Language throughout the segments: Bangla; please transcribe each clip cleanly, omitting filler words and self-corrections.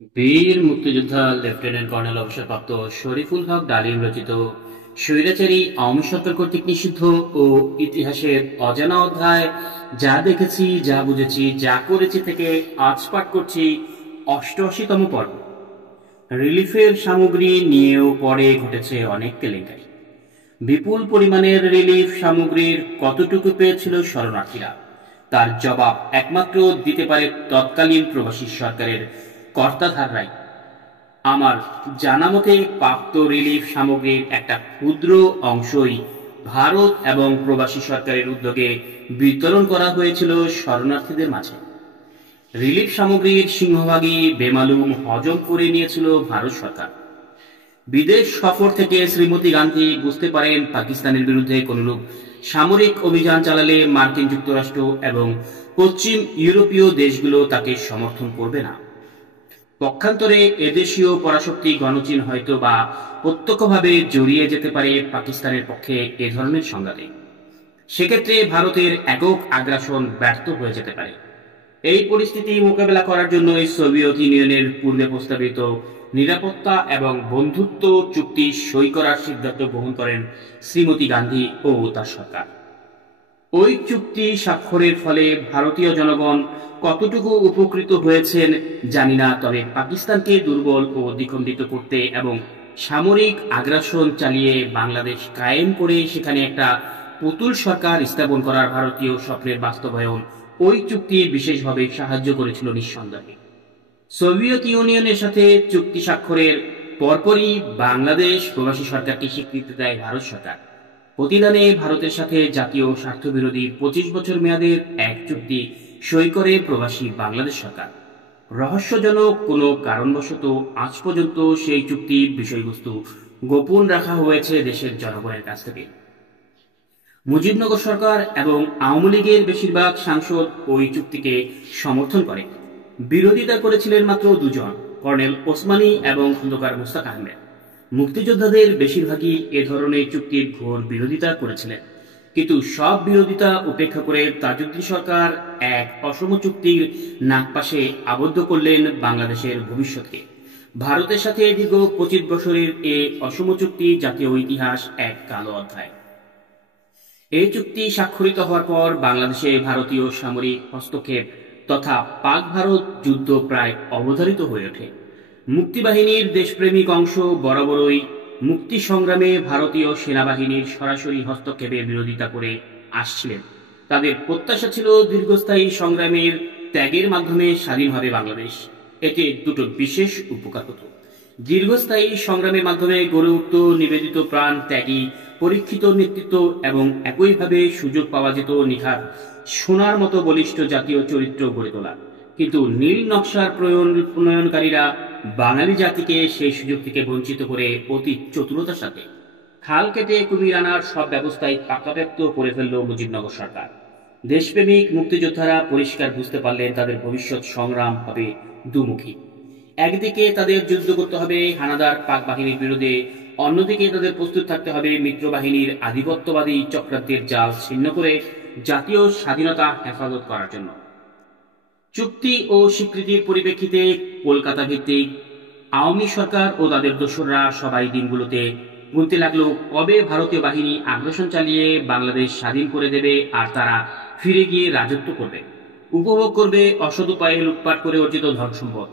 বীর মুক্তিযোদ্ধা লেফটেন্যান্ট কর্নেল অবসরপ্রাপ্ত শরীফুল হক ডালিম রচিত স্বৈরাচারী আওয়ামী সরকার কর্তৃক নিষিদ্ধ ও ইতিহাসের অজানা অধ্যায় যা দেখেছি, যা বুঝেছি, যা করেছি থেকে আজ পাঠ করছি ৮৮তম পর্ব। রিলিফের সামগ্রী নিয়েও পরে ঘটেছে অনেক কেলেঙ্কারি। বিপুল পরিমাণের রিলিফ সামগ্রীর কতটুকু পেয়েছিল শরণার্থীরা, তার জবাব একমাত্র দিতে পারে তৎকালীন প্রবাসী সরকারের কর্তাধাররাই। আমার জানা মতে প্রাপ্ত রিলিফ সামগ্রীর একটা ক্ষুদ্র অংশই ভারত এবং প্রবাসী সরকারের উদ্যোগে বিতরণ করা হয়েছিল শরণার্থীদের মাঝে। রিলিফ সামগ্রীর সিংহভাগই বেমালুম হজম করে নিয়েছিল ভারত সরকার। বিদেশ সফর থেকে শ্রীমতী গান্ধী বুঝতে পারেন পাকিস্তানের বিরুদ্ধে কোনরূপ সামরিক অভিযান চালালে মার্কিন যুক্তরাষ্ট্র এবং পশ্চিম ইউরোপীয় দেশগুলো তাকে সমর্থন করবে না। পক্ষান্তরে এদেশীয় পরাশক্তি গণচীন হয়তো বা প্রত্যক্ষভাবে জড়িয়ে যেতে পারে পাকিস্তানের পক্ষে এ ধরনের সংঘাতে। সেক্ষেত্রে ভারতের একক আগ্রাসন ব্যর্থ হয়ে যেতে পারে। এই পরিস্থিতি মোকাবেলা করার জন্য সোভিয়েত ইউনিয়নের পূর্বে প্রস্তাবিত নিরাপত্তা এবং বন্ধুত্ব চুক্তি সই করার সিদ্ধান্ত গ্রহণ করেন শ্রীমতী গান্ধী ও তার সরকার। ওই চুক্তি স্বাক্ষরের ফলে ভারতীয় জনগণ কতটুকু উপকৃত হয়েছেন জানি না, তবে পাকিস্তানকে দুর্বল ও দ্বিখণ্ডিত করতে এবং সামরিক আগ্রাসন চালিয়ে বাংলাদেশ কায়েম করে সেখানে একটা পুতুল সরকার স্থাপন করার ভারতীয় স্বপ্নের বাস্তবায়ন ওই চুক্তি বিশেষভাবে সাহায্য করেছিল নিঃসন্দেহে। সোভিয়েত ইউনিয়নের সাথে চুক্তি স্বাক্ষরের পরপরই বাংলাদেশ প্রবাসী সরকারকে স্বীকৃতি দেয় ভারত সরকার। প্রতিদানে ভারতের সাথে জাতীয় স্বার্থবিরোধী ২৫ বছর মেয়াদের এক চুক্তি সই করে প্রবাসী বাংলাদেশ সরকার। রহস্যজনক কোনো কারণবশত আজ পর্যন্ত সেই চুক্তির বিষয়বস্তু গোপন রাখা হয়েছে দেশের জনগণের কাছ থেকে। মুজিবনগর সরকার এবং আওয়ামী লীগের বেশিরভাগ সাংসদ ওই চুক্তিকে সমর্থন করে। বিরোধিতা করেছিলেন মাত্র দুজন, কর্নেল ওসমানী এবং খন্দকার মুশতাক আহমেদ। মুক্তিযোদ্ধাদের বেশিরভাগই এ ধরনের চুক্তির ঘোর বিরোধিতা করেছিলেন, কিন্তু সব বিরোধিতা উপেক্ষা করে তাজউদ্দিন সরকার এক অসম চুক্তির নাগপাশে আবদ্ধ করলেন বাংলাদেশের ভবিষ্যৎকে। ভারতের সাথে দীর্ঘ ২৫ বছরের এ অসম চুক্তি জাতীয় ইতিহাস এক কালো অধ্যায়। এই চুক্তি স্বাক্ষরিত হওয়ার পর বাংলাদেশে ভারতীয় সামরিক হস্তক্ষেপ তথা পাক ভারত যুদ্ধ প্রায় অবধারিত হয়ে ওঠে। মুক্তিবাহিনীর দেশপ্রেমিক অংশ বরাবরই মুক্তি সংগ্রামে ভারতীয় সেনাবাহিনীর সরাসরি হস্তক্ষেপের বিরোধিতা করে আসছিলেন। তাদের প্রত্যাশা ছিল দীর্ঘস্থায়ী সংগ্রামের ত্যাগের মাধ্যমে স্বাধীন হবে বাংলাদেশ। এতে দুটো বিশেষ উপকার হতো। দীর্ঘস্থায়ী সংগ্রামের মাধ্যমে গড়ে উঠত নিবেদিত প্রাণ, ত্যাগী, পরীক্ষিত নেতৃত্ব এবং একইভাবে সুযোগ পাওয়া যেত নিখাত সোনার মতো বলিষ্ঠ জাতীয় চরিত্র গড়ে তোলা। কিন্তু নীল নকশার প্রণয়নকারীরা বাঙালি জাতিকে সেই সুযোগ থেকে বঞ্চিত করে অতি চতুরতার সাথে খাল কেটে কুমির আনার সব ব্যবস্থায় পাকাপোক্ত করে ফেলল মুজিবনগর সরকার। দেশপ্রেমিক মুক্তিযোদ্ধারা পরিষ্কার বুঝতে পারলেন তাদের ভবিষ্যৎ সংগ্রাম হবে দুমুখী। একদিকে তাদের যুদ্ধ করতে হবে হানাদার পাক বাহিনীর বিরুদ্ধে, অন্যদিকে তাদের প্রস্তুত থাকতে হবে মিত্রবাহিনীর আধিপত্যবাদী চক্রান্তের জাল ছিন্ন করে জাতীয় স্বাধীনতা হেফাজত করার জন্য। চুক্তি ও স্বীকৃতির পরিপ্রেক্ষিতে কলকাতা ভিত্তিক আওয়ামী সরকার ও তাদের দোসররা সবাই দিনগুলোতে গুনতে লাগলো কবে ভারতীয় বাহিনী আগ্রাসন চালিয়ে বাংলাদেশ স্বাধীন করে দেবে আর তারা ফিরে গিয়ে রাজত্ব করবে, উপভোগ করবে অসৎ উপায়ে লুটপাট করে অর্জিত ধন সম্পদ।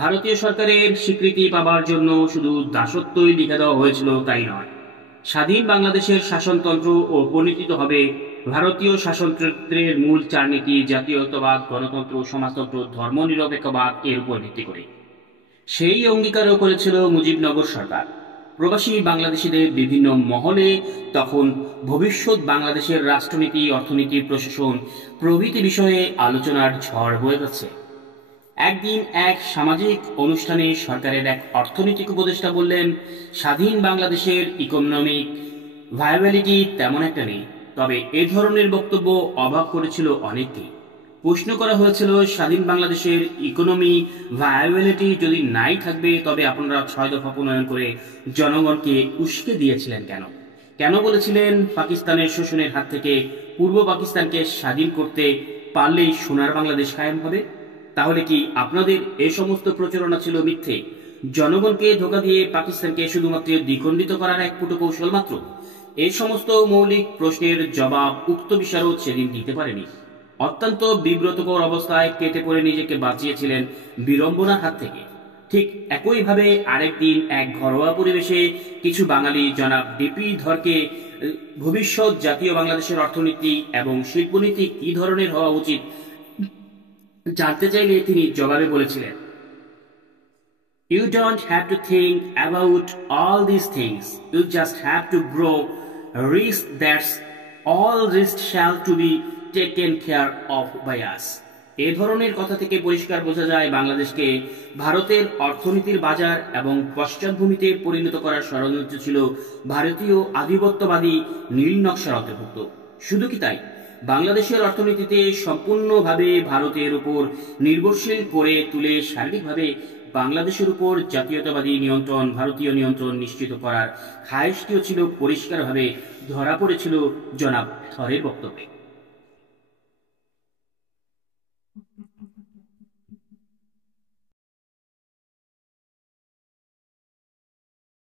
ভারতীয় সরকারের স্বীকৃতি পাবার জন্য শুধু দাসত্বই লিখে দেওয়া হয়েছিল তাই নয়, স্বাধীন বাংলাদেশের শাসনতন্ত্র ও পরিণত হবে ভারতীয় শাসনতন্ত্রের মূল চার নীতি জাতীয়তাবাদ, গণতন্ত্র, সমাজতন্ত্র, ধর্মনিরপেক্ষবাদ এর উপর ভিত্তি করে। সেই অঙ্গীকারও করেছিল মুজিবনগর সরকার। প্রবাসী বাংলাদেশিদের বিভিন্ন মহলে তখন ভবিষ্যৎ বাংলাদেশের রাষ্ট্রনীতি, অর্থনীতি, প্রশাসন প্রভৃতি বিষয়ে আলোচনার ঝড় বয়ে যাচ্ছে। একদিন এক সামাজিক অনুষ্ঠানে সরকারের এক অর্থনৈতিক উপদেষ্টা বললেন, স্বাধীন বাংলাদেশের ইকোনমিক ভায়াবিলিটি তেমন একটা নেই। তবে এ ধরনের বক্তব্য অবাক করেছিল অনেককে। প্রশ্ন করা হয়েছিল, স্বাধীন বাংলাদেশের ইকোনমি ভায়াবিলিটি যদি নাই থাকবে তবে আপনারা ৬ দফা প্রণয়ন করে জনগণকে উস্কে দিয়েছিলেন কেন? কেন বলেছিলেন পাকিস্তানের শোষণের হাত থেকে পূর্ব পাকিস্তানকে স্বাধীন করতে পারলেই সোনার বাংলাদেশ কায়েম হবে? তাহলে কি আপনাদের এই সমস্ত প্রচারণা ছিল মিথ্যে, জনগণকে ধোঁকা দিয়ে পাকিস্তানকে শুধুমাত্র দ্বিখণ্ডিত করার এক ফুটো কৌশল মাত্র? এই সমস্ত মৌলিক প্রশ্নের জবাব উক্ত বিশারদ সেদিন দিতে পারেনি। অত্যন্ত বিব্রতকর অবস্থায় কেটে পড়ে নিজেকে বাঁচিয়েছিলেন বিড়ম্বনার হাত থেকে। ঠিক একইভাবে আরেকদিন এক ঘরোয়া পরিবেশে কিছু বাঙালি জনাব ডিপি ধরকে ভবিষ্যৎ জাতীয় বাংলাদেশের অর্থনীতি এবং শিল্পনীতি কি ধরনের হওয়া উচিত জানতে চাইলে তিনি জবাবে বলেছিলেন, "You don't have to think about all these things. You just have to grow risk. That's all risk shall to be taken care of by us." এ ধরনের কথা থেকে পরিষ্কার বোঝা যায় বাংলাদেশকে ভারতের অর্থনীতির বাজার এবং পশ্চাৎভূমিতে পরিণত করার ষড়যন্ত্র ছিল ভারতীয় আধিপত্যবাদী নীল নকশার অন্তর্ভুক্ত। শুধু কি তাই, বাংলাদেশের অর্থনীতিতে সম্পূর্ণভাবে ভারতের উপর নির্ভরশীল করে তুলে শারীরিকভাবে বাংলাদেশের উপর জাতীয়তাবাদী নিয়ন্ত্রণ, ভারতীয় নিয়ন্ত্রণ নিশ্চিত করার খায়েশটিও ছিল পরিষ্কারভাবে ধরা পড়েছিল জনাব থরের বক্তব্যে।